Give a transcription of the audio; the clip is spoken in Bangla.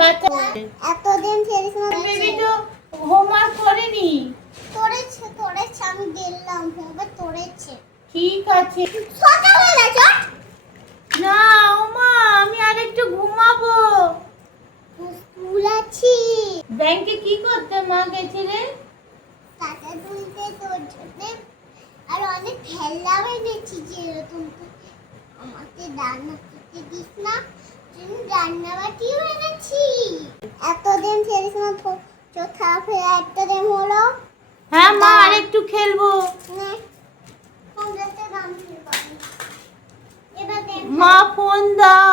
বাচ্চা এতদিন ফেরিস না বেবি তো হোমওয়ার্ক করেনি। তোরেছে আমি দিলাম হোমওয়ার্ক তোরেছে। ঠিক আছে সকাল হয়ে গেছে। না ওমা আমি আরেকটু ঘুমাবো। স্কুল আছি। ব্যাংকে কি করতে মা গেছিলে? টাকা তুলতে তোর জন্য আর অনেক খেলনাও এনেছি যে তুমি আমাকে রান্না করতে দিস না রান্না বাটিও এনেছি। এতদিন ফেরিস না চোখ খারাপ হয়ে একটা দিন হলো। হ্যাঁ মা আরেকটু খেলবো। নে ফোন দিতে গান শুরু করি এবার দেখ মা ফোন দাও।